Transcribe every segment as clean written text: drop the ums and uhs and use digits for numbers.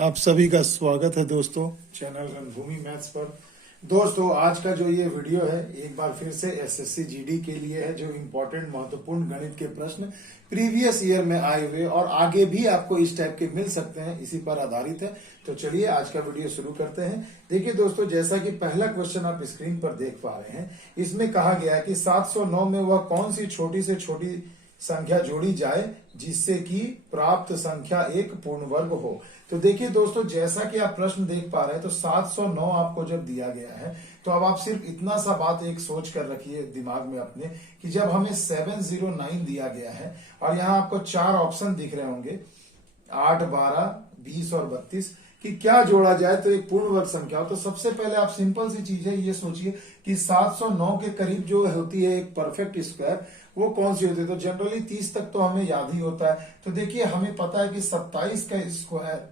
आप सभी का स्वागत है दोस्तों चैनल रणभूमि मैथ्स पर। दोस्तों आज का जो ये वीडियो है एक बार फिर से एसएससी जीडी के लिए है, जो इम्पोर्टेंट महत्वपूर्ण गणित के प्रश्न प्रीवियस ईयर में आए हुए और आगे भी आपको इस टाइप के मिल सकते हैं, इसी पर आधारित है। तो चलिए आज का वीडियो शुरू करते हैं। देखिए दोस्तों, जैसा कि पहला क्वेश्चन आप स्क्रीन पर देख पा रहे हैं, इसमें कहा गया है कि 709 में वह कौन सी छोटी से छोटी संख्या जोड़ी जाए जिससे कि प्राप्त संख्या एक पूर्ण वर्ग हो। तो देखिए दोस्तों, जैसा कि आप प्रश्न देख पा रहे हैं, तो 709 आपको जब दिया गया है तो अब आप सिर्फ इतना सा बात एक सोच कर रखिए दिमाग में अपने कि जब हमें 709 दिया गया है और यहाँ आपको चार ऑप्शन दिख रहे होंगे 8, 12, 20 और 32 कि क्या जोड़ा जाए तो एक पूर्ण वर्ग संख्या हो। तो सबसे पहले आप सिंपल सी चीज है ये सोचिए कि 709 के करीब जो होती है एक परफेक्ट स्क्वायर, वो कौन सी होती है। तो जनरली 30 तक तो हमें याद ही होता है। तो देखिए हमें पता है कि 27 का स्क्वायर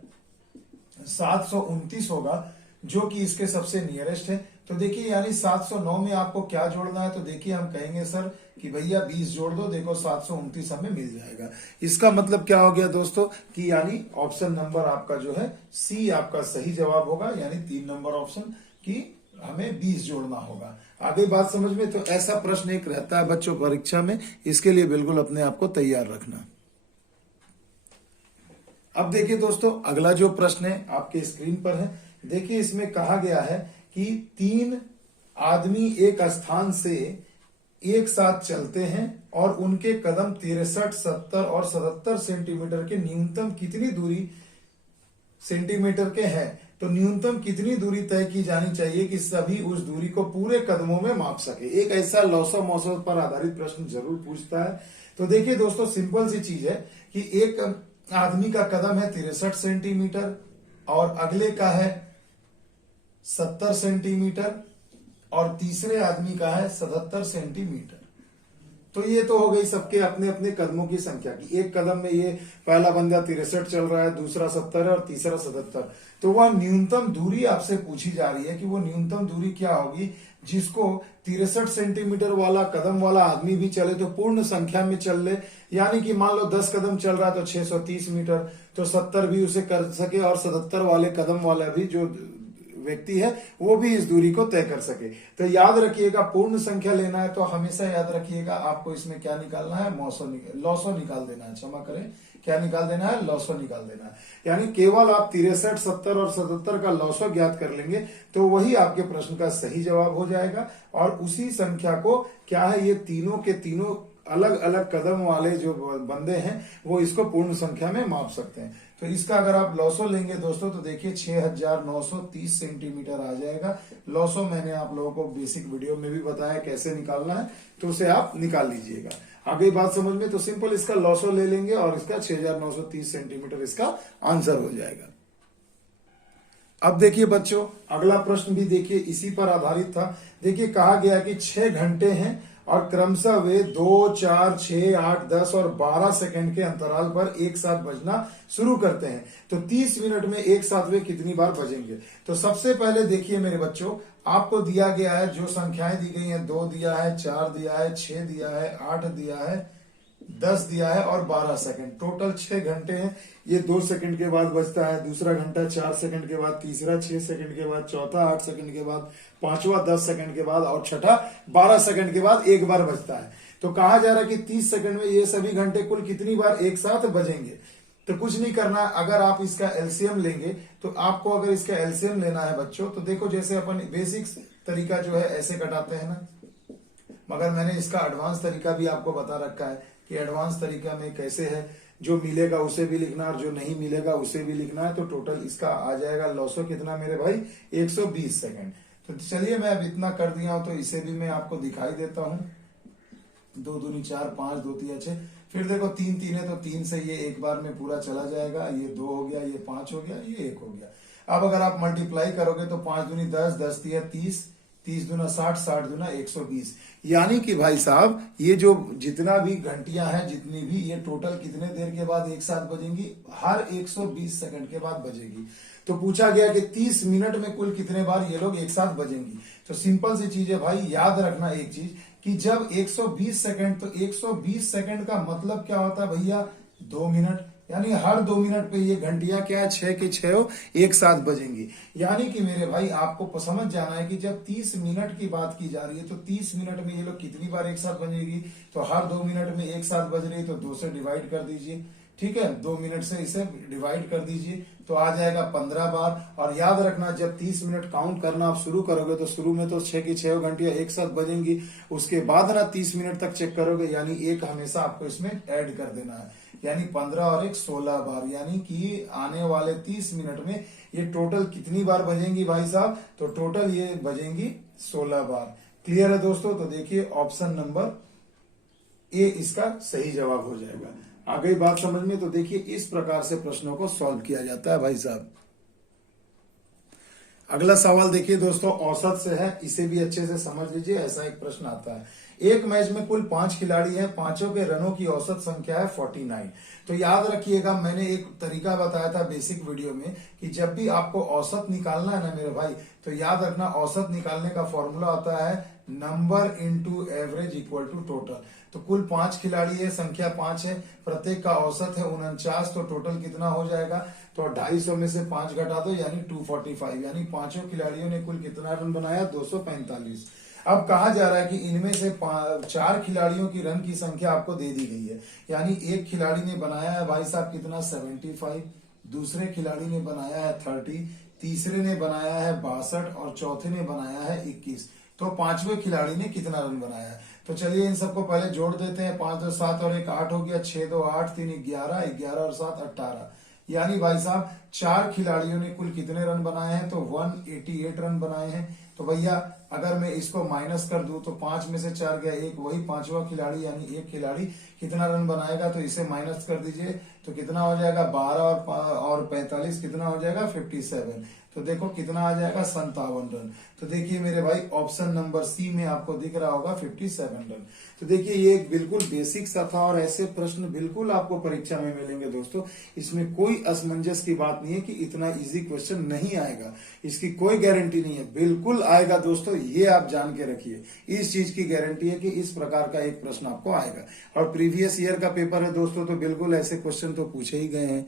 729 होगा, जो कि इसके सबसे नियरेस्ट है। तो देखिए यानी 709 में आपको क्या जोड़ना है। तो देखिए हम कहेंगे सर कि भैया 20 जोड़ दो, देखो 729 हमें मिल जाएगा। इसका मतलब क्या हो गया दोस्तों कि यानी ऑप्शन नंबर आपका जो है सी आपका सही जवाब होगा, यानी 3 नंबर ऑप्शन की हमें 20 जोड़ना होगा। आगे बात समझ में। तो ऐसा प्रश्न एक रहता है बच्चों परीक्षा में, इसके लिए बिल्कुल अपने आप को तैयार रखना। अब देखिए दोस्तों, अगला जो प्रश्न है आपके स्क्रीन पर है। देखिए इसमें कहा गया है कि 3 आदमी एक स्थान से एक साथ चलते हैं और उनके कदम 63, 70 और 77 सेंटीमीटर के न्यूनतम कितनी दूरी सेंटीमीटर के हैं। तो न्यूनतम कितनी दूरी तय की जानी चाहिए कि सभी उस दूरी को पूरे कदमों में माप सके। एक ऐसा लौसा मौसम पर आधारित प्रश्न जरूर पूछता है। तो देखिए दोस्तों, सिंपल सी चीज है कि एक आदमी का कदम है 63 सेंटीमीटर और अगले का है 70 सेंटीमीटर और तीसरे आदमी का है 77 सेंटीमीटर। तो ये तो हो गई सबके अपने अपने कदमों की संख्या की। एक कदम में ये पहला बंदा 63 चल रहा है, दूसरा 70 है और तीसरा 77। तो वह न्यूनतम दूरी आपसे पूछी जा रही है कि वो न्यूनतम दूरी क्या होगी जिसको 63 सेंटीमीटर वाला कदम वाला आदमी भी चले तो पूर्ण संख्या में चल ले। यानी कि मान लो 10 कदम चल रहा है तो 630 मीटर, तो 70 भी उसे कर सके और 77 वाले कदम वाला भी जो व्यक्ति है वो भी इस दूरी को तय कर सके। तो याद रखिएगा, पूर्ण संख्या लेना है तो हमेशा याद रखिएगा आपको इसमें क्या निकालना है, लॉसो निकाल देना है। क्षमा करें, क्या निकाल देना है, लॉसो निकाल देना है। यानी केवल आप 63, 70 और 77 का लॉसो ज्ञात कर लेंगे तो वही आपके प्रश्न का सही जवाब हो जाएगा। और उसी संख्या को क्या है, ये तीनों के तीनों अलग अलग कदम वाले जो बंदे हैं वो इसको पूर्ण संख्या में माप सकते हैं। तो इसका अगर आप लॉसो लेंगे दोस्तों तो देखिए 6930 सेंटीमीटर आ जाएगा। लॉसो मैंने आप लोगों को बेसिक वीडियो में भी बताया कैसे निकालना है, तो उसे आप निकाल लीजिएगा। आगे बात समझ में। तो सिंपल इसका लॉसो ले लेंगे और इसका 6930 सेंटीमीटर इसका आंसर हो जाएगा। अब देखिए बच्चों, अगला प्रश्न भी देखिए इसी पर आधारित था। देखिए कहा गया कि 6 घंटे हैं और क्रमशः वे 2, 4, 6, 8, 10 और 12 सेकंड के अंतराल पर एक साथ बजना शुरू करते हैं। तो 30 मिनट में एक साथ वे कितनी बार बजेंगे। तो सबसे पहले देखिए मेरे बच्चों, आपको दिया गया है जो संख्याएं दी गई हैं, 2 दिया है, 4 दिया है, 6 दिया है, 8 दिया है, 10 दिया है और 12 सेकंड। टोटल 6 घंटे हैं। ये 2 सेकंड के बाद बजता है, दूसरा घंटा 4 सेकंड के बाद, तीसरा 6 सेकंड के बाद, चौथा 8 सेकंड के बाद, पांचवा 10 सेकंड के बाद और छठा 12 सेकंड के बाद एक बार बजता है। तो कहा जा रहा है कि 30 सेकंड में ये सभी घंटे कुल कितनी बार एक साथ बजेंगे। तो कुछ नहीं करना, अगर आप इसका एलसीएम लेंगे तो आपको अगर इसका एलसीएम लेना है बच्चों, तो देखो जैसे अपन बेसिक तरीका जो है ऐसे कटाते हैं ना, मगर मैंने इसका एडवांस तरीका भी आपको बता रखा है कि एडवांस तरीका में कैसे है, जो मिलेगा उसे भी लिखना और जो नहीं मिलेगा उसे भी लिखना है। तो टोटल इसका आ जाएगा लॉसो कितना मेरे भाई, 120 सेकंड। तो चलिए मैं अब इतना कर दिया हूं तो इसे भी मैं आपको दिखाई देता हूं। 2 दूनी 4, 5, 2 3 6, फिर देखो 3 3 है तो 3 से ये एक बार में पूरा चला जाएगा। ये 2 हो गया, ये 5 हो गया, ये 1 हो गया। अब अगर आप मल्टीप्लाई करोगे तो 5 दूनी 10, 10 तिया 30, 30 दूना 60, 60 दूना 120। यानी कि भाई साहब ये जो जितना भी घंटियां हैं जितनी भी, ये टोटल कितने देर के बाद एक साथ बजेंगी, हर 120 सेकंड के बाद बजेगी। तो पूछा गया कि 30 मिनट में कुल कितने बार ये लोग एक साथ बजेंगी। तो सिंपल सी चीज है भाई, याद रखना एक चीज कि जब 120 सेकंड, तो 120 सेकंड का मतलब क्या होता है भैया, 2 मिनट। यानी हर 2 मिनट पे ये घंटियां क्या है, 6 की 6 एक साथ बजेंगी। यानी कि मेरे भाई आपको समझ जाना है कि जब 30 मिनट की बात की जा रही है तो 30 मिनट में ये लोग कितनी बार एक साथ बजेगी, तो हर 2 मिनट में एक साथ बज रही है, तो 2 से डिवाइड कर दीजिए। ठीक है, 2 मिनट से इसे डिवाइड कर दीजिए तो आ जाएगा 15 बार। और याद रखना जब 30 मिनट काउंट करना आप शुरू करोगे तो शुरू में तो 6 की 6 घंटियां एक साथ बजेंगी, उसके बाद ना 30 मिनट तक चेक करोगे, यानी एक हमेशा आपको इसमें ऐड कर देना है, यानी 15 और 1 16 बार। यानी कि आने वाले 30 मिनट में ये टोटल कितनी बार बजेंगी भाई साहब, तो टोटल ये बजेंगी 16 बार। क्लियर है दोस्तों? तो देखिए ऑप्शन नंबर ए इसका सही जवाब हो जाएगा। आ गई बात समझ में? तो देखिए इस प्रकार से प्रश्नों को सॉल्व किया जाता है भाई साहब। अगला सवाल देखिए दोस्तों, औसत से है, इसे भी अच्छे से समझ लीजिए। ऐसा एक प्रश्न आता है, एक मैच में कुल 5 खिलाड़ी हैं, पांचों के रनों की औसत संख्या है 49। तो याद रखिएगा मैंने एक तरीका बताया था बेसिक वीडियो में कि जब भी आपको औसत निकालना है ना मेरे भाई, तो याद रखना औसत निकालने का फॉर्मूला होता है number into average equal to total. तो कुल 5 खिलाड़ी है, संख्या 5 है, प्रत्येक का औसत है 49, तो टोटल कितना हो जाएगा, तो 250 में से 5 घटा दो यानी 245, यानी पांचों खिलाड़ियों ने कुल कितना रन बनाया, 245। अब कहा जा रहा है कि इनमें से 4 खिलाड़ियों की रन की संख्या आपको दे दी गई है, यानी एक खिलाड़ी ने बनाया है भाई साहब कितना 75, दूसरे खिलाड़ी ने बनाया है 30, तीसरे ने बनाया है 62 और चौथे ने बनाया है 21। तो पांचवें खिलाड़ी ने कितना रन बनाया है, तो चलिए इन सबको पहले जोड़ देते हैं। 5 2 7 और 1 8 हो गया, 6 2 8 3 11, 11 और 7 18। यानी भाई साहब 4 खिलाड़ियों ने कुल कितने रन बनाए हैं, तो 188 रन बनाए हैं। तो भैया अगर मैं इसको माइनस कर दूं तो 5 में से 4 गया 1, वही पांचवा खिलाड़ी यानी एक खिलाड़ी कितना रन बनाएगा, तो इसे माइनस कर दीजिए तो कितना हो जाएगा 12 और 45 कितना हो जाएगा 57। तो देखो कितना आ जाएगा 57 रन। तो देखिए मेरे भाई ऑप्शन नंबर सी में आपको दिख रहा होगा 57 रन। तो देखिए ये एक बिल्कुल बेसिक सा था और ऐसे प्रश्न बिल्कुल आपको परीक्षा में मिलेंगे दोस्तों। इसमें कोई असमंजस की बात नहीं है कि इतना इजी क्वेश्चन नहीं आएगा, इसकी कोई गारंटी नहीं है, बिल्कुल आएगा दोस्तों, ये आप जान के रखिए। इस चीज की गारंटी है कि इस प्रकार का एक प्रश्न आपको आएगा। और प्रीवियस ईयर का पेपर है दोस्तों, तो बिल्कुल ऐसे क्वेश्चन तो पूछे ही गए हैं।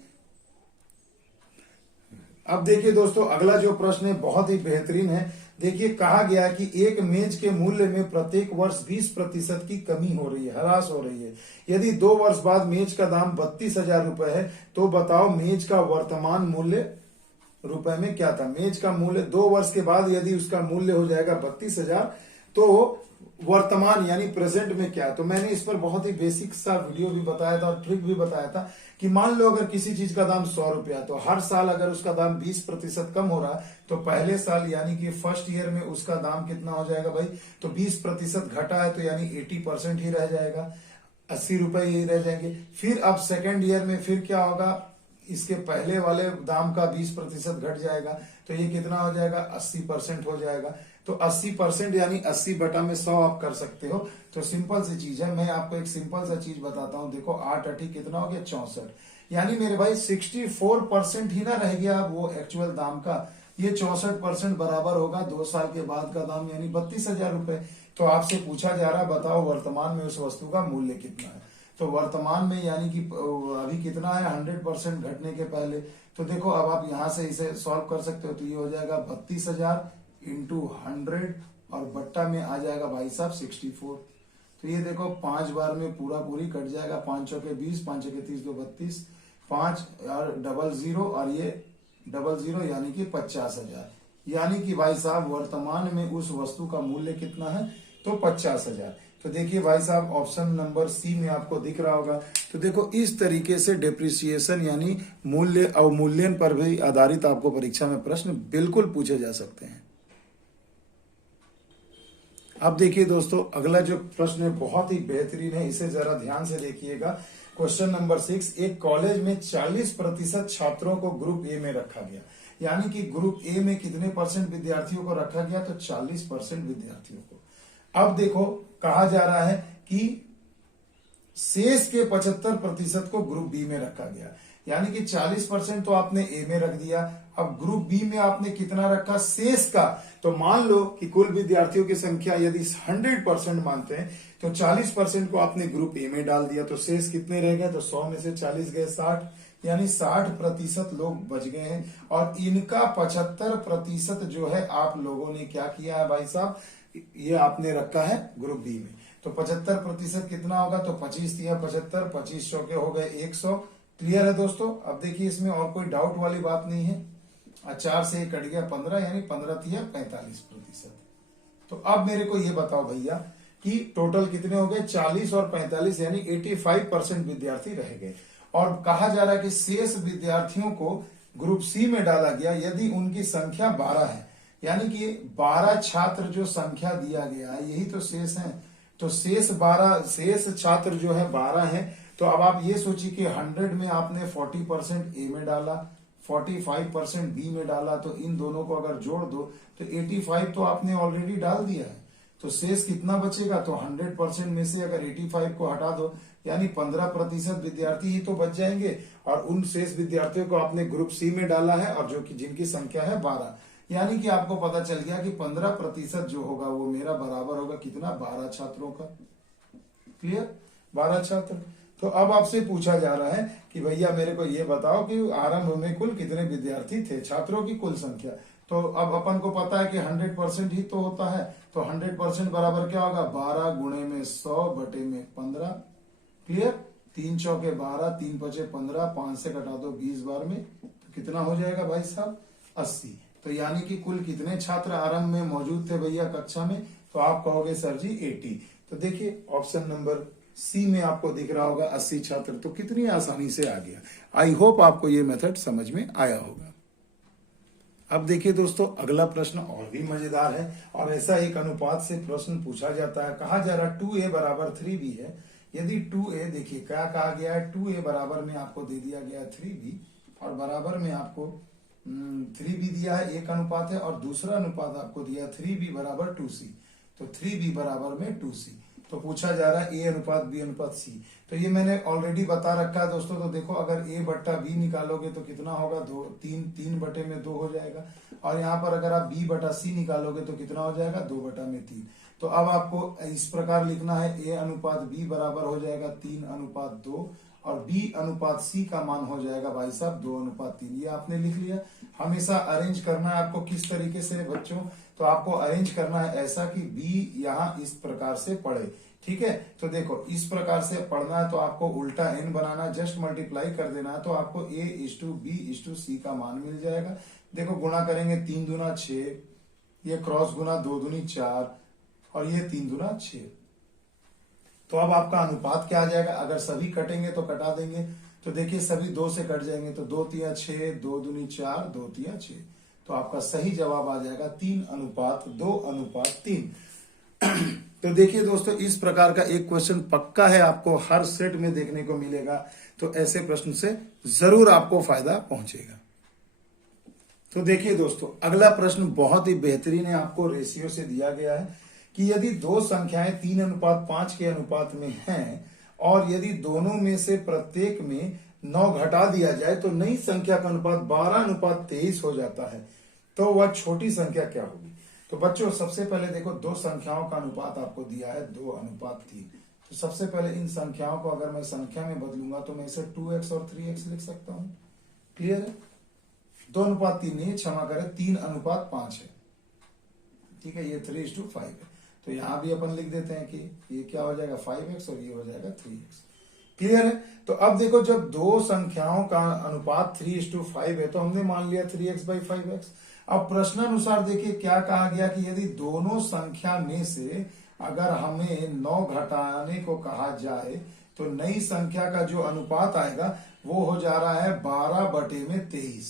अब देखिए दोस्तों अगला जो प्रश्न है बहुत ही बेहतरीन है। देखिए कहा गया कि एक मेज के मूल्य में प्रत्येक वर्ष 20% की कमी हो रही है, ह्रास हो रही है। यदि 2 वर्ष बाद मेज का दाम 32,000 रुपए है तो बताओ मेज का वर्तमान मूल्य रुपए में क्या था। मेज का मूल्य 2 वर्ष के बाद यदि उसका मूल्य हो जाएगा 32,000 तो वर्तमान यानी प्रेजेंट में क्या। तो मैंने इस पर बहुत ही बेसिक सा वीडियो भी बताया था और ट्रिक भी बताया था कि मान लो अगर किसी चीज का दाम 100 रुपया, तो हर साल अगर उसका दाम 20% कम हो रहा है तो पहले साल यानी कि फर्स्ट ईयर में उसका दाम कितना हो जाएगा भाई, तो 20% घटा है तो यानी 80% ही रह जाएगा, 80 रुपए ही रह जाएंगे। फिर अब सेकेंड ईयर में फिर क्या होगा, इसके पहले वाले दाम का 20% घट जाएगा तो ये कितना हो जाएगा 80% हो जाएगा। तो 80% यानी 80 बटा में 100 आप कर सकते हो। तो सिंपल सी चीज है, मैं आपको एक सिंपल सा चीज बताता हूं। देखो 8 8 कितना हो गया 64, यानी मेरे भाई 64% ही ना रह गया वो एक्चुअल दाम का। ये 64% बराबर होगा 2 साल के बाद का दाम यानी 32,000 रुपए। तो आपसे पूछा जा रहा बताओ वर्तमान में उस वस्तु का मूल्य कितना है। तो वर्तमान में यानी कि अभी कितना है 100% घटने के पहले। तो देखो अब आप यहां से इसे सॉल्व कर सकते हो, तो ये हो जाएगा 32,000 इंटू 100 और बट्टा में आ जाएगा भाई साहब 64। तो ये देखो 5 बार में पूरी कट जाएगा, 5 चौके 20, 5 चौके 30, 2 32, 5 और डबल 0 और ये डबल 0 यानी कि 50,000। यानी कि भाई साहब वर्तमान में उस वस्तु का मूल्य कितना है, तो 50,000। तो देखिए भाई साहब ऑप्शन नंबर सी में आपको दिख रहा होगा। तो देखो इस तरीके से डिप्रिसिएशन यानी मूल्य अवमूल्यन पर भी आधारित आपको परीक्षा में प्रश्न बिल्कुल पूछे जा सकते हैं। अब देखिए दोस्तों अगला जो प्रश्न है बहुत ही बेहतरीन है, इसे जरा ध्यान से देखिएगा। क्वेश्चन नंबर 6, एक कॉलेज में 40% छात्रों को ग्रुप ए में रखा गया, यानी कि ग्रुप ए में कितने % विद्यार्थियों को रखा गया, तो 40% विद्यार्थियों को। अब देखो कहा जा रहा है कि शेष के 75% को ग्रुप बी में रखा गया, यानी कि 40% तो आपने ए में रख दिया। अब ग्रुप बी में आपने कितना रखा शेष का, तो मान लो कि कुल विद्यार्थियों की संख्या यदि 100% मानते हैं तो 40% को आपने ग्रुप ए में डाल दिया, तो शेष कितने रह गए, तो 100 में से 40 गए 60, यानी 60% लोग बच गए हैं। और इनका 75% जो है आप लोगों ने क्या किया है भाई साहब, ये आपने रखा है ग्रुप बी में। तो 75% कितना होगा, तो 25 तिया 75, 25 चौके हो गए 100। क्लियर है दोस्तों। अब देखिए इसमें और कोई डाउट वाली बात नहीं है। 4 से 1 कट गया 15, यानी 15 तिया 45%। तो अब मेरे को ये बताओ भैया कि टोटल कितने हो गए, 40 और 45 यानी 85% विद्यार्थी रह गए। और कहा जा रहा है कि शेष विद्यार्थियों को ग्रुप सी में डाला गया यदि उनकी संख्या 12 है, यानी कि 12 छात्र जो संख्या दिया गया है यही तो शेष है। तो शेष छात्र जो है 12 है। तो अब आप ये सोचिए कि 100 में आपने 40% ए में डाला, 45% बी में डाला, तो इन दोनों को अगर जोड़ दो तो 85 तो आपने ऑलरेडी डाल दिया है। तो शेष कितना बचेगा, तो 100% में से अगर 85 को हटा दो यानी 15% विद्यार्थी ही तो बच जाएंगे। और उन शेष विद्यार्थियों को आपने ग्रुप सी में डाला है और जो कि जिनकी संख्या है 12, यानी कि आपको पता चल गया कि 15% जो होगा वो मेरा बराबर होगा कितना, 12 छात्रों का। क्लियर, 12 छात्र। तो अब आपसे पूछा जा रहा है कि भैया मेरे को ये बताओ कि आरंभ में कुल कितने विद्यार्थी थे, छात्रों की कुल संख्या। तो अब अपन को पता है कि 100% ही तो होता है। तो 100% बराबर क्या होगा, 12 गुणे में 100 बटे में 15। क्लियर, 3 चौके 12, 3 पचे 15, 5 से घटा दो 20 बार में, तो कितना हो जाएगा भाई साहब, 80। तो यानी कि कुल कितने छात्र आरंभ में मौजूद थे भैया कक्षा में, तो आप कहोगे सर जी 80। तो देखिए ऑप्शन नंबर सी में आपको दिख रहा होगा 80 छात्र। तो कितनी आसानी से आ गया। आई होप आपको ये मेथड समझ में आया होगा। अब देखिए दोस्तों अगला प्रश्न और भी मजेदार है और ऐसा एक अनुपात से प्रश्न पूछा जाता है। कहा जा रहा 2a बराबर 3b है। यदि 2a, देखिए क्या कहा गया है, 2a बराबर में आपको दे दिया गया 3b और बराबर में आपको 3b दिया है, एक अनुपात है, और दूसरा अनुपात आपको दिया 3b बराबर 2c। तो 3b बराबर में 2c। तो पूछा जा रहा है a अनुपात b अनुपात c। तो ये मैंने ऑलरेडी बता रखा है दोस्तों। तो देखो अगर a बट्टा b निकालोगे तो कितना होगा, 2, 3 बटे में 2 हो जाएगा। और यहाँ पर अगर आप b बटा c निकालोगे तो कितना हो जाएगा, 2 बटा में 3। तो अब आपको इस प्रकार लिखना है, a अनुपात b बराबर हो जाएगा 3 अनुपात 2 और b अनुपात c का मान हो जाएगा भाई साहब 2 अनुपात 3। ये आपने लिख लिया। हमेशा अरेंज करना है आपको किस तरीके से बच्चों, तो आपको अरेंज करना है ऐसा कि b यहाँ इस प्रकार से पढ़े। ठीक है, तो देखो इस प्रकार से पढ़ना है तो आपको उल्टा n बनाना, जस्ट मल्टीप्लाई कर देना है तो आपको a/b/c का मान मिल जाएगा। देखो गुणा करेंगे 3 दूना 6, ये क्रॉस गुना 2 दूनी 4 और ये 3 दूना 6। तो अब आपका अनुपात क्या आ जाएगा, अगर सभी कटेंगे तो कटा देंगे। तो देखिए सभी 2 से कट जाएंगे तो 2 तिया 6, 2 दूनी 4, 2 तिया 6। तो आपका सही जवाब आ जाएगा 3 अनुपात 2 अनुपात 3। तो देखिए दोस्तों इस प्रकार का एक क्वेश्चन पक्का है आपको हर सेट में देखने को मिलेगा। तो ऐसे प्रश्न से जरूर आपको फायदा पहुंचेगा। तो देखिए दोस्तों अगला प्रश्न बहुत ही बेहतरीन है, आपको रेशियो से दिया गया है कि यदि दो संख्याएं 3 अनुपात 5 के अनुपात में हैं और यदि दोनों में से प्रत्येक में 9 घटा दिया जाए तो नई संख्या का अनुपात 12 अनुपात 23 हो जाता है, तो वह छोटी संख्या क्या होगी। तो बच्चों सबसे पहले देखो दो संख्याओं का अनुपात आपको दिया है 2 अनुपात 3। तो सबसे पहले इन संख्याओं को अगर मैं संख्या में बदलूंगा तो मैं इसे 2x और 3x लिख सकता हूं। क्लियर है, 2 अनुपात 3 नहीं, क्षमा करें 3 अनुपात 5 है। ठीक है, ये 3:5 है। तो यहां भी अपन लिख देते हैं कि ये क्या हो जाएगा 5x और ये हो जाएगा 3x। क्लियर है। तो अब देखो जब दो संख्याओं का अनुपात 3:5 है तो हमने मान लिया 3x/5x। अब प्रश्नानुसार देखिए क्या कहा गया कि यदि दोनों संख्या में से अगर हमें 9 घटाने को कहा जाए तो नई संख्या का जो अनुपात आएगा वो हो जा रहा है 12/23।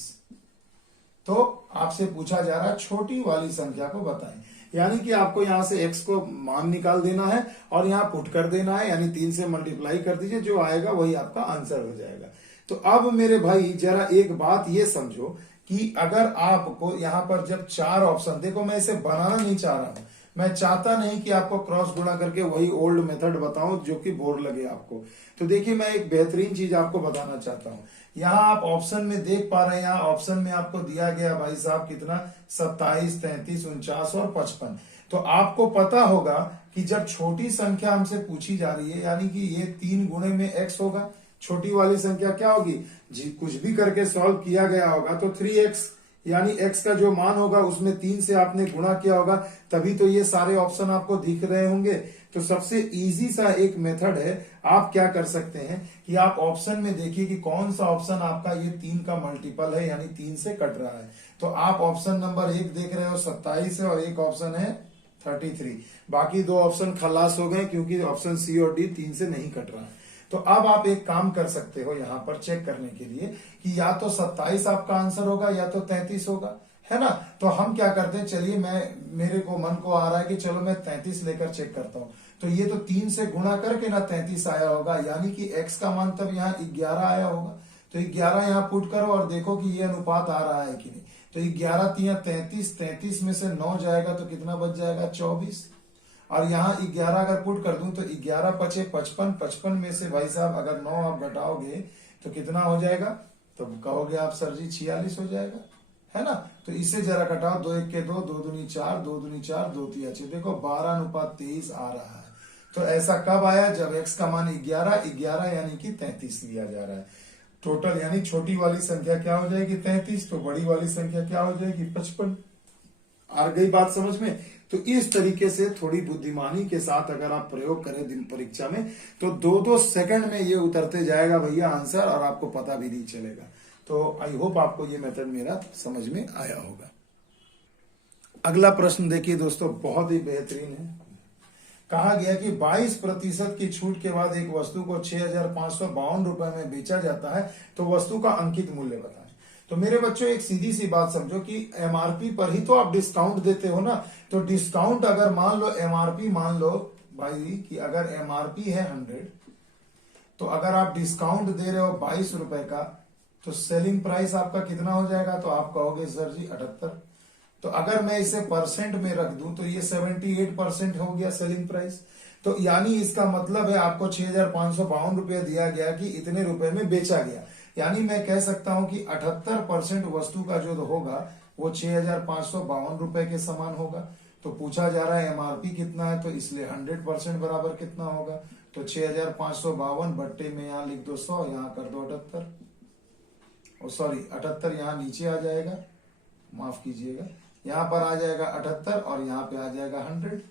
तो आपसे पूछा जा रहा है छोटी वाली संख्या को बताएं, यानी कि आपको यहां से x को मान निकाल देना है और यहां पुट कर देना है, यानी 3 से मल्टीप्लाई कर दीजिए, जो आएगा वही आपका आंसर हो जाएगा। तो अब मेरे भाई जरा एक बात ये समझो कि अगर आपको यहां पर जब 4 ऑप्शन, देखो मैं इसे बनाना नहीं चाह रहा हूं, मैं चाहता नहीं कि आपको क्रॉस गुणा करके वही ओल्ड मेथड बताऊं जो कि बोर लगे आपको। तो देखिए मैं एक बेहतरीन चीज आपको बताना चाहता हूं। यहाँ आप ऑप्शन में देख पा रहे हैं, यहाँ ऑप्शन में आपको दिया गया भाई साहब कितना 27, 33, 49 और 55। तो आपको पता होगा कि जब छोटी संख्या हमसे पूछी जा रही है यानी कि ये 3 गुणे में x होगा, छोटी वाली संख्या क्या होगी जी कुछ भी करके सॉल्व किया गया होगा तो 3x यानी x का जो मान होगा उसमें 3 से आपने गुणा किया होगा, तभी तो ये सारे ऑप्शन आपको दिख रहे होंगे। तो सबसे इजी सा एक मेथड है, आप क्या कर सकते हैं कि आप ऑप्शन में देखिए कि कौन सा ऑप्शन आपका ये 3 का मल्टीपल है, यानी 3 से कट रहा है। तो आप ऑप्शन नंबर 1 देख रहे हो 27 है और एक ऑप्शन है 33। बाकी दो ऑप्शन खलास हो गए क्योंकि ऑप्शन सी और डी 3 से नहीं कट रहा है। तो अब आप एक काम कर सकते हो यहां पर चेक करने के लिए कि या तो 27 आपका आंसर होगा या तो 33 होगा, है ना। तो हम क्या करते हैं, चलिए मेरे को मन को आ रहा है कि चलो मैं 33 लेकर चेक करता हूं। तो ये तो 3 से गुणा करके ना 33 आया होगा, यानी कि x का मान तब यहाँ 11 आया होगा। तो 11 यहाँ पुट करो और देखो कि ये अनुपात आ रहा है कि नहीं। तो 11 तिया 33, 33 में से 9 जाएगा तो कितना बच जाएगा 24। और यहाँ 11 अगर पुट कर दूं तो 11 पचे 55, 55 में से भाई साहब अगर 9 आप घटाओगे तो कितना हो जाएगा, तो कहोगे आप सर जी 46 हो जाएगा, है ना। तो इससे जरा घटाओ, 2 1 के 2, 2 दूनी 4, 2 दूनी 4, 2 तिया 6, देखो 12:23 आ रहा है। तो ऐसा कब आया, जब x का मान 11 यानी कि 33 लिया जा रहा है। टोटल यानी छोटी वाली संख्या क्या हो जाएगी 33, तो बड़ी वाली संख्या क्या हो जाएगी 55। आ गई बात समझ में। तो इस तरीके से थोड़ी बुद्धिमानी के साथ अगर आप प्रयोग करें दिन परीक्षा में तो 2-2 सेकंड में ये उतरते जाएगा भैया आंसर, और आपको पता भी नहीं चलेगा। तो आई होप आपको ये मेथड मेरा समझ में आया होगा। अगला प्रश्न देखिए दोस्तों, बहुत ही बेहतरीन है। कहा गया कि 22% की छूट के बाद एक वस्तु को 6,552 रुपए में बेचा जाता है, तो वस्तु का अंकित मूल्य बताएं। तो मेरे बच्चों एक सीधी सी बात समझो कि एमआरपी पर ही तो आप डिस्काउंट देते हो ना। तो डिस्काउंट अगर मान लो एमआरपी मान लो भाई कि अगर एमआरपी है 100, तो अगर आप डिस्काउंट दे रहे हो 22 रुपए का, तो सेलिंग प्राइस आपका कितना हो जाएगा, तो आप कहोगे सर जी 78। तो अगर मैं इसे परसेंट में रख दूं तो ये 78% हो गया सेलिंग प्राइस। तो यानी इसका मतलब है आपको 6,552 रुपया दिया गया कि इतने रुपए में बेचा गया। यानी मैं कह सकता हूं कि 78% वस्तु का जो होगा वो 6,552 रुपए के समान होगा। तो पूछा जा रहा है एमआरपी कितना है, तो इसलिए 100% बराबर कितना होगा, तो 6,552 बट्टे में यहाँ लिख दो 100, यहाँ कर दो 78, सॉरी 78 यहाँ नीचे आ जाएगा, माफ कीजिएगा, यहाँ पर आ जाएगा 78 और यहाँ पे आ जाएगा 100।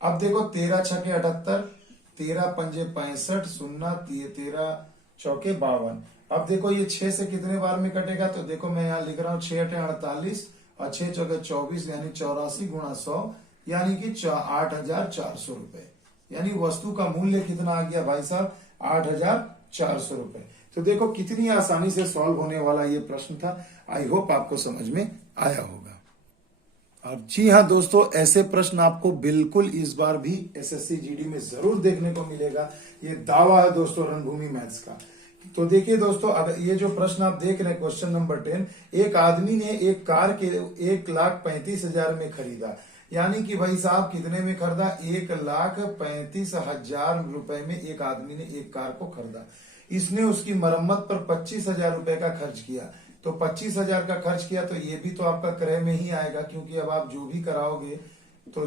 अब देखो 13 छके 78, 13 पंजे 65, 0 13 चौके 52। अब देखो ये 6 से कितने बार में कटेगा, तो देखो मैं यहाँ लिख रहा हूँ 6 8 48 और 6 चौके 24 यानी 84 गुणा 100 यानी कि 8,400 रुपए। यानी वस्तु का मूल्य कितना आ गया भाई साहब 8,400 रुपए। तो देखो कितनी आसानी से सॉल्व होने वाला ये प्रश्न था। आई होप आपको समझ में आया होगा। और जी हाँ दोस्तों, ऐसे प्रश्न आपको बिल्कुल इस बार भी एसएससी जीडी में जरूर देखने को मिलेगा। ये दावा है दोस्तों रणभूमि मैथ्स का। तो देखिए दोस्तों, अगर ये जो प्रश्न आप देख रहे हैं क्वेश्चन नंबर 10, एक आदमी ने एक कार के 1,35,000 में खरीदा। यानी कि भाई साहब कितने में खरीदा, 1,35,000 रुपए में एक आदमी ने एक कार को खरीदा। इसने उसकी मरम्मत पर 25,000 रुपए का खर्च किया। तो 25,000 का खर्च किया तो ये भी तो आपका क्रय में ही आएगा, क्योंकि अब आप जो भी कराओगे तो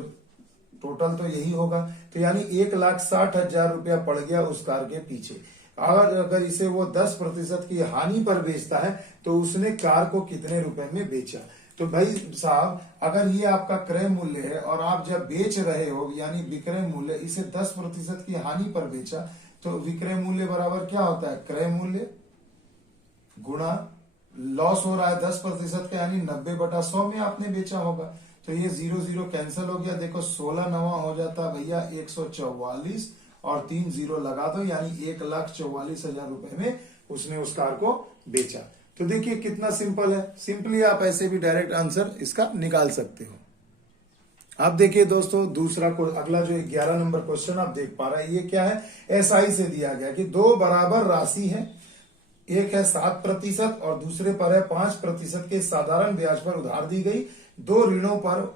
टोटल तो यही होगा। तो यानी 1,60,000 रुपया पड़ गया उस कार के पीछे। और अगर इसे वो 10% की हानि पर बेचता है तो उसने कार को कितने रुपए में बेचा। तो भाई साहब अगर ये आपका क्रय मूल्य है और आप जब बेच रहे हो यानी विक्रय मूल्य, इसे 10% की हानि पर बेचा, तो विक्रय मूल्य बराबर क्या होता है, क्रय मूल्य गुणा लॉस हो रहा है 10% का, यानी 90/100 में आपने बेचा होगा। तो ये 0 कैंसिल हो गया। देखो 16 9 हो जाता भैया 144 और 3 0 लगा दो, यानी 1,44,000 रुपए में उसने उस कार को बेचा। तो देखिए कितना सिंपल है। सिंपली आप ऐसे भी डायरेक्ट आंसर इसका निकाल सकते हो। आप देखिए दोस्तों दूसरा को अगला जो 11 नंबर क्वेश्चन आप देख पा रहे हैं, ये क्या है, एसआई से दिया गया कि दो बराबर राशि है, एक है 7% और दूसरे पर है 5% के साधारण ब्याज पर उधार दी गई। दो ऋणों पर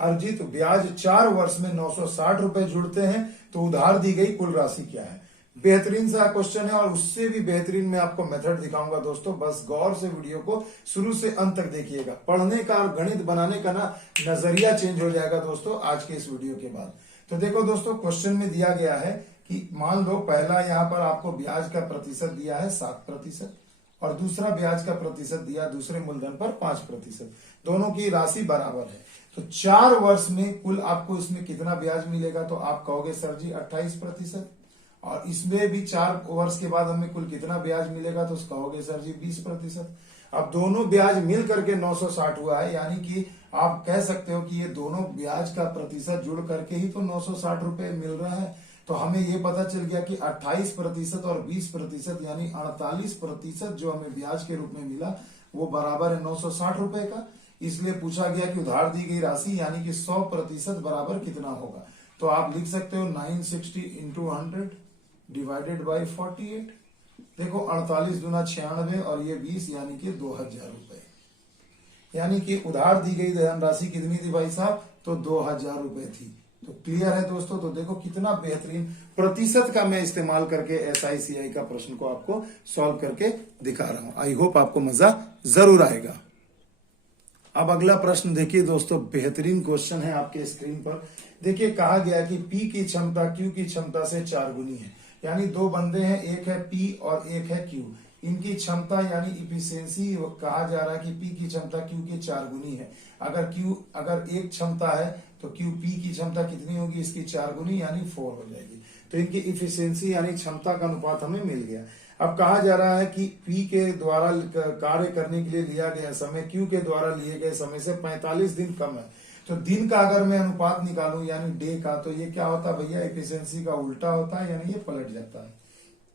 अर्जित ब्याज 4 वर्ष में 960 रुपए जुड़ते हैं, तो उधार दी गई कुल राशि क्या है। बेहतरीन सा क्वेश्चन है और उससे भी बेहतरीन मैं आपको मेथड दिखाऊंगा दोस्तों। बस गौर से वीडियो को शुरू से अंत तक देखिएगा। पढ़ने का और गणित बनाने का ना नजरिया चेंज हो जाएगा दोस्तों आज के इस वीडियो के बाद। तो देखो दोस्तों क्वेश्चन में दिया गया है कि मान लो पहला यहाँ पर आपको ब्याज का प्रतिशत दिया है 7%, और दूसरा ब्याज का प्रतिशत दिया दूसरे मूलधन पर 5%। दोनों की राशि बराबर है। तो 4 वर्ष में कुल आपको इसमें कितना ब्याज मिलेगा, तो आप कहोगे सर जी 28%। और इसमें भी 4 वर्ष के बाद हमें कुल कितना ब्याज मिलेगा, तो कहोगे सर जी 20%। अब दोनों ब्याज मिल करके 960 हुआ है, यानी कि आप कह सकते हो कि ये दोनों ब्याज का प्रतिशत जुड़ करके ही तो 960 रुपए मिल रहा है। तो हमें ये पता चल गया कि 28% और 20% यानी 48% जो हमें ब्याज के रूप में मिला वो बराबर है 960 रुपए का। इसलिए पूछा गया कि उधार दी गई राशि यानी कि 100% बराबर कितना होगा। तो आप लिख सकते हो 960 इंटू 100 डिवाइडेड बाई 48। देखो 48 दूना 96 और ये 20 यानी कि 2000 रुपए। यानी कि उधार दी गई धनराशि कितनी थी भाई साहब, तो 2000 रुपए थी। तो क्लियर है दोस्तों। तो देखो कितना बेहतरीन प्रतिशत का मैं इस्तेमाल करके एसआईसीआई का प्रश्न को आपको सॉल्व करके दिखा रहा हूं। आई होप आपको मजा जरूर आएगा। अब अगला प्रश्न देखिए दोस्तों, बेहतरीन क्वेश्चन है आपके स्क्रीन पर। देखिए कहा गया कि P की क्षमता Q की क्षमता से 4 गुनी है। यानी दो बंदे हैं, एक है P और एक है Q। इनकी क्षमता यानी इफिशियंसी कहा जा रहा है कि P की क्षमता Q के 4 गुनी है। अगर एक क्षमता है तो P की क्षमता कितनी होगी, इसकी 4 गुनी यानी 4 हो जाएगी। तो इनकी इफिशियंसी यानी क्षमता का अनुपात हमें मिल गया। अब कहा जा रहा है कि P के द्वारा कार्य करने के लिए लिया गया समय Q के द्वारा लिए गए समय से 45 दिन कम है। तो दिन का अगर मैं अनुपात निकालूं यानी डे का, तो ये क्या होता है भैया, एफिशिएंसी का उल्टा होता है, यानी ये पलट जाता है।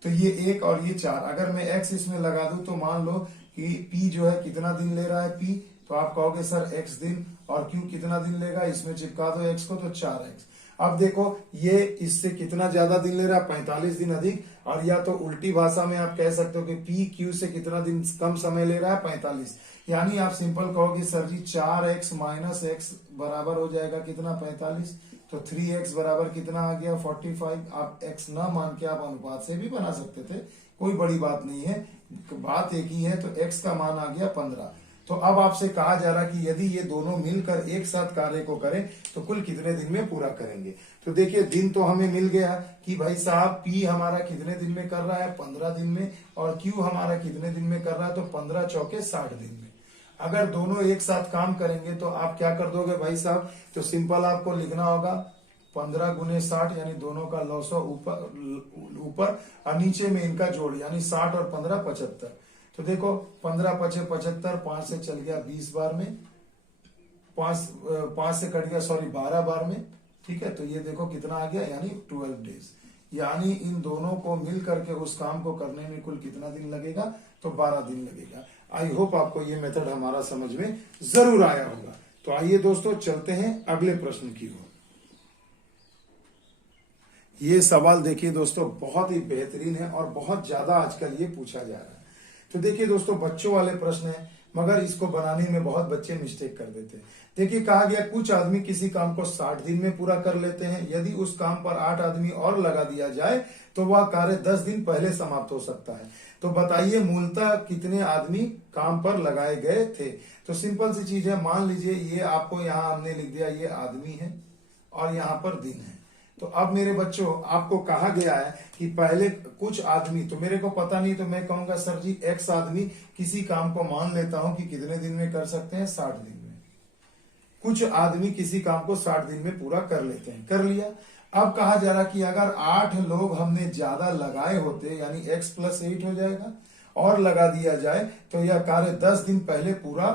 तो ये 1 और ये 4, अगर मैं x इसमें लगा दूं तो मान लो कि P जो है कितना दिन ले रहा है P, तो आप कहोगे सर x दिन, और Q कितना दिन लेगा, इसमें चिपका दो x को तो 4x। अब देखो ये इससे कितना ज्यादा दिन ले रहा है, 45 दिन अधिक। और या तो उल्टी भाषा में आप कह सकते हो कि P Q से कितना दिन कम समय ले रहा है, 45। यानी आप सिंपल कहोगे सर जी 4x माइनस x बराबर हो जाएगा कितना, 45। तो 3x बराबर कितना आ गया, 45। आप x ना मान के आप अनुपात से भी बना सकते थे, कोई बड़ी बात नहीं है, बात एक ही है। तो x का मान आ गया 15। तो अब आपसे कहा जा रहा कि यदि ये दोनों मिलकर एक साथ कार्य को करें तो कुल कितने दिन में पूरा करेंगे। तो देखिए दिन तो हमें मिल गया कि भाई साहब P हमारा कितने दिन में कर रहा है, 15 दिन में, और Q हमारा कितने दिन में कर रहा है, तो 15 चौके 60 दिन में। अगर दोनों एक साथ काम करेंगे तो आप क्या कर दोगे भाई साहब, तो सिंपल आपको लिखना होगा 15 गुने 60 यानी दोनों का लॉस ऊपर और नीचे में इनका जोड़ यानी 60 और 15 75। तो देखो 15 पचे 75, 5 से चल गया 20 बार में, 5 से कट गया 12 बार में, ठीक है। तो ये देखो कितना आ गया यानी 12 डेज। यानी इन दोनों को मिल करके उस काम को करने में कुल कितना दिन लगेगा, तो 12 दिन लगेगा। आई होप आपको ये मेथड हमारा समझ में जरूर आया होगा। तो आइए दोस्तों चलते हैं अगले प्रश्न की ओर। ये सवाल देखिए दोस्तों बहुत ही बेहतरीन है और बहुत ज्यादा आजकल ये पूछा जा रहा है। तो देखिए दोस्तों बच्चों वाले प्रश्न है, मगर इसको बनाने में बहुत बच्चे मिस्टेक कर देते हैं। देखिए कहा गया कुछ आदमी किसी काम को 60 दिन में पूरा कर लेते हैं। यदि उस काम पर 8 आदमी और लगा दिया जाए तो वह कार्य 10 दिन पहले समाप्त हो सकता है। तो बताइए मूलतः कितने आदमी काम पर लगाए गए थे। तो सिंपल सी चीज है, मान लीजिए ये आपको यहाँ हमने लिख दिया ये आदमी है और यहाँ पर दिन है। तो अब मेरे बच्चों आपको कहा गया है कि पहले कुछ आदमी, तो मेरे को पता नहीं, तो मैं कहूंगा सर जी x आदमी किसी काम को मान लेता हूं कि कितने दिन में कर सकते हैं, 60 दिन में। कुछ आदमी किसी काम को 60 दिन में पूरा कर लेते हैं, कर लिया। अब कहा जा रहा कि अगर 8 लोग हमने ज्यादा लगाए होते यानी x + 8 हो जाएगा और लगा दिया जाए तो यह कार्य 10 दिन पहले पूरा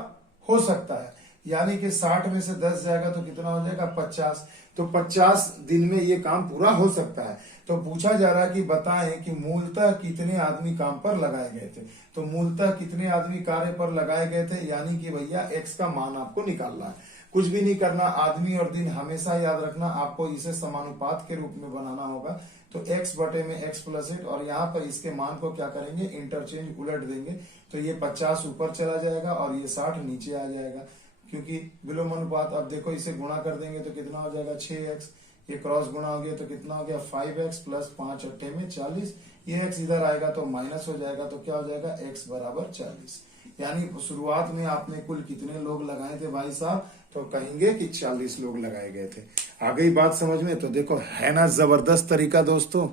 हो सकता है। यानी कि 60 में से 10 जाएगा तो कितना हो जाएगा, 50। तो 50 दिन में ये काम पूरा हो सकता है। तो पूछा जा रहा है कि बताएं कि मूलतः कितने आदमी काम पर लगाए गए थे। तो मूलतः कितने आदमी कार्य पर लगाए गए थे, यानी कि भैया x का मान आपको निकालना है। कुछ भी नहीं करना, आदमी और दिन हमेशा याद रखना, आपको इसे समानुपात के रूप में बनाना होगा। तो x बटे में x + 8 और यहाँ पर इसके मान को क्या करेंगे, इंटरचेंज उलट देंगे। तो ये 50 ऊपर चला जाएगा और ये 60 नीचे आ जाएगा, क्योंकि विलोम अनुपात। अब देखो इसे गुणा कर देंगे तो कितना हो जाएगा, 6x। ये क्रॉस गुणा हो गया तो कितना हो गया, 5x + 5 अट्ठे में 40। ये x इधर आएगा तो माइनस हो जाएगा, तो क्या हो जाएगा, x बराबर 40। यानी शुरुआत में आपने कुल कितने लोग लगाए थे भाई साहब, तो कहेंगे कि 40 लोग लगाए गए थे। आ गई बात समझ में। तो देखो है ना जबरदस्त तरीका दोस्तों।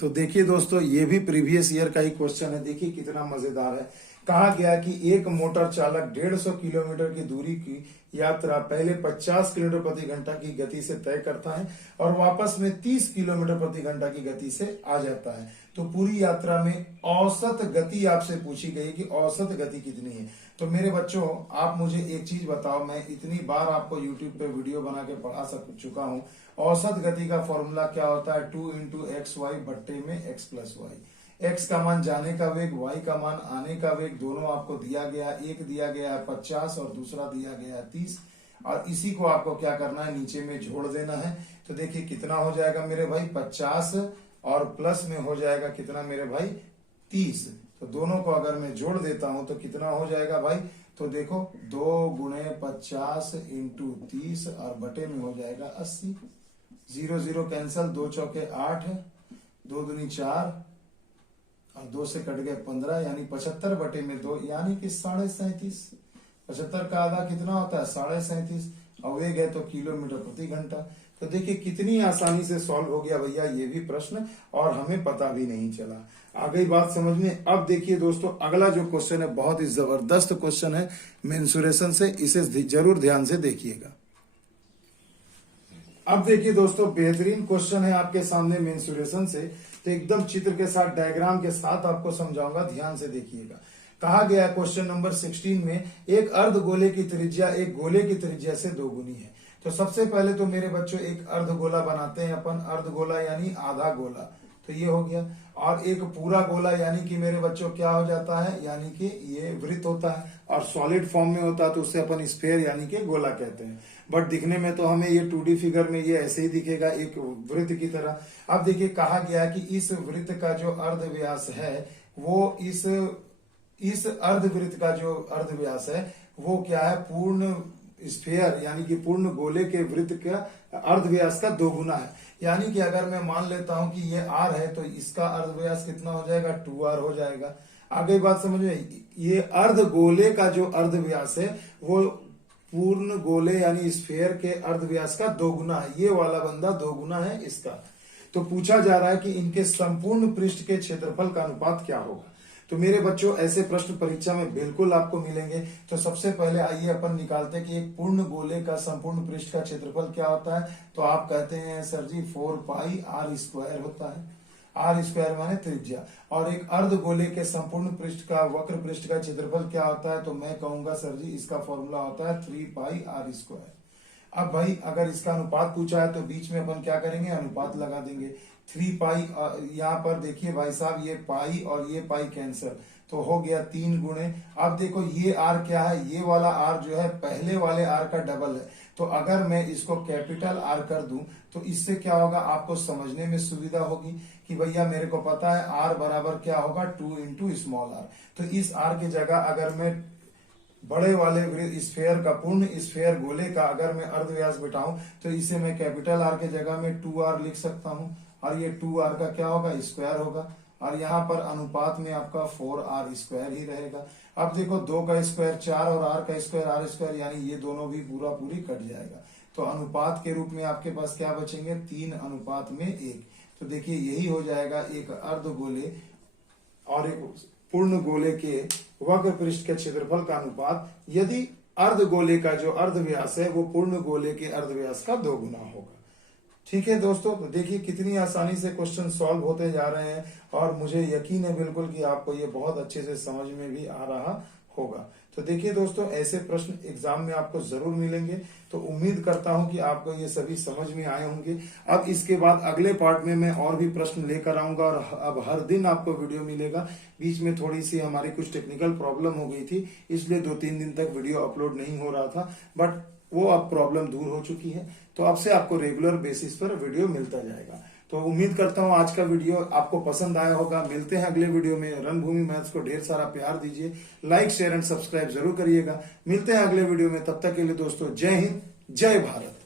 तो देखिए दोस्तों, ये भी प्रीवियस ईयर का ही क्वेश्चन है। देखिए कितना मजेदार है। कहा गया कि एक मोटर चालक 150 किलोमीटर की दूरी की यात्रा पहले 50 किलोमीटर प्रति घंटा की गति से तय करता है और वापस में 30 किलोमीटर प्रति घंटा की गति से आ जाता है। तो पूरी यात्रा में औसत गति आपसे पूछी गई कि औसत गति कितनी है। तो मेरे बच्चों, आप मुझे एक चीज बताओ, मैं इतनी बार आपको YouTube पे वीडियो बना के पढ़ा चुका हूं। औसत गति का फॉर्मूला क्या होता है? 2 इंटू एक्स वाई बट्टे में x प्लस वाई। एक्स का मान जाने का वेग, वाई का मान आने का वेग, दोनों आपको दिया गया। एक दिया गया है 50 और दूसरा दिया गया है 30, और इसी को आपको क्या करना है? नीचे में जोड़ देना है। तो देखिए कितना हो जाएगा मेरे भाई? 50 और प्लस में हो जाएगा कितना मेरे भाई? 30। तो दोनों को अगर मैं जोड़ देता हूं तो कितना हो जाएगा भाई? तो देखो 2 गुणे 50 इंटू 30 और बटे में हो जाएगा 80। 0 0 कैंसल, 2 चौके 8, 2 दूनी 4 और 2 से कट गए 15, यानी 75 बटे में 2, यानी कि 37.5। 75 का आधा कितना होता है? 37.5। और वेग है तो किलोमीटर प्रति घंटा। तो देखिए कितनी आसानी से सॉल्व हो गया भैया ये भी प्रश्न, और हमें पता भी नहीं चला। आ गई बात समझ में? अब देखिए दोस्तों, अगला जो क्वेश्चन है बहुत ही जबरदस्त क्वेश्चन है मेंसुरेशन से, इसे जरूर ध्यान से देखिएगा। अब देखिए दोस्तों, बेहतरीन क्वेश्चन है आपके सामने मेंसुरेशन से। तो एकदम चित्र के साथ, डायग्राम के साथ आपको समझाऊंगा, ध्यान से देखिएगा। कहा गया क्वेश्चन नंबर 16 में, एक अर्ध गोले की त्रिज्या एक गोले की त्रिज्या से दोगुनी है। तो सबसे पहले तो मेरे बच्चों एक अर्ध गोला बनाते हैं अपन। अर्ध गोला यानी आधा गोला, तो ये हो गया। और एक पूरा गोला यानी कि मेरे बच्चों क्या हो जाता है? यानी कि ये वृत्त होता है, और सॉलिड फॉर्म में होता है तो उससे अपन स्फीयर यानी कि गोला कहते हैं। बट दिखने में तो हमें ये 2D फिगर में ये ऐसे ही दिखेगा, एक वृत्त की तरह। अब देखिए कहा गया कि इस वृत्त का जो अर्ध व्यास है वो इस अर्धवृत्त का जो अर्धव्यास है वो क्या है? पूर्ण स्फीयर यानी कि पूर्ण गोले के वृत्त का अर्धव्यास का 2 गुना है। यानी कि अगर मैं मान लेता हूं कि ये r है तो इसका अर्धव्यास कितना हो जाएगा? 2r हो जाएगा। आगे बात समझ में? ये अर्ध गोले का जो अर्धव्यास है वो पूर्ण गोले यानी स्फीयर के अर्धव्यास का 2 गुना है। ये वाला बंदा 2 गुना है इसका। तो पूछा जा रहा है कि इनके संपूर्ण पृष्ठ के क्षेत्रफल का अनुपात क्या होगा। तो मेरे बच्चों, ऐसे प्रश्न परीक्षा में बिल्कुल आपको मिलेंगे। तो सबसे पहले आइए अपन निकालते हैं कि एक पूर्ण गोले का संपूर्ण पृष्ठ का क्षेत्रफल क्या होता है। तो आप कहते हैं सर जी 4 पाई r स्क्वायर होता है। r स्क्वायर माने त्रिज्या। और एक अर्ध गोले के संपूर्ण पृष्ठ का, वक्र पृष्ठ का क्षेत्रफल क्या होता है? तो मैं कहूंगा सर जी इसका फॉर्मूला होता है 3 पाई r स्क्वायर। अब भाई अगर इसका अनुपात पूछा है तो बीच में अपन क्या करेंगे? अनुपात लगा देंगे। 3 पाई, यहाँ पर देखिए भाई साहब, ये पाई और ये पाई कैंसर, तो हो गया 3 गुणे। अब देखो ये r क्या है? ये वाला r जो है पहले वाले r का डबल है। तो अगर मैं इसको कैपिटल R कर दूं तो इससे क्या होगा? आपको समझने में सुविधा होगी कि भैया मेरे को पता है r बराबर क्या होगा? 2 इंटू स्मॉल r। तो इस r की जगह अगर मैं बड़े वाले स्फीयर का, पूर्ण स्फीयर गोले का अगर मैं अर्धव्यास बिठाऊं तो इसे मैं कैपिटल R के जगह में 2r लिख सकता हूं, और ये 2r का क्या होगा? स्क्वायर होगा। और यहाँ पर अनुपात में आपका 4r स्क्वायर ही रहेगा। अब देखो 2 का स्क्वायर 4 और r का स्क्वायर r स्क्वायर, यानी ये दोनों भी पूरा पूरी कट जाएगा। तो अनुपात के रूप में आपके पास क्या बचेंगे? 3 अनुपात में 1। तो देखिए यही हो जाएगा एक अर्ध गोले और एक पूर्ण गोले के वक्र पृष्ठ के क्षेत्रफल का अनुपात, यदि अर्ध गोले का जो अर्धव्यास है वो पूर्ण गोले के अर्धव्यास का 2 गुना होगा। ठीक है दोस्तों, तो देखिए कितनी आसानी से क्वेश्चन सॉल्व होते जा रहे हैं, और मुझे यकीन है बिल्कुल कि आपको ये बहुत अच्छे से समझ में भी आ रहा होगा। तो देखिए दोस्तों, ऐसे प्रश्न एग्जाम में आपको जरूर मिलेंगे। तो उम्मीद करता हूं कि आपको ये सभी समझ में आए होंगे। अब इसके बाद अगले पार्ट में मैं और भी प्रश्न लेकर आऊंगा, और अब हर दिन आपको वीडियो मिलेगा। बीच में थोड़ी सी हमारी कुछ टेक्निकल प्रॉब्लम हो गई थी, इसलिए 2-3 दिन तक वीडियो अपलोड नहीं हो रहा था, बट वो अब प्रॉब्लम दूर हो चुकी है। तो अब से आपको रेगुलर बेसिस पर वीडियो मिलता जाएगा। तो उम्मीद करता हूं आज का वीडियो आपको पसंद आया होगा। मिलते हैं अगले वीडियो में। रणभूमि मैथ्स को ढेर सारा प्यार दीजिए, लाइक शेयर एंड सब्सक्राइब जरूर करिएगा। मिलते हैं अगले वीडियो में, तब तक के लिए दोस्तों जय हिंद, जय भारत।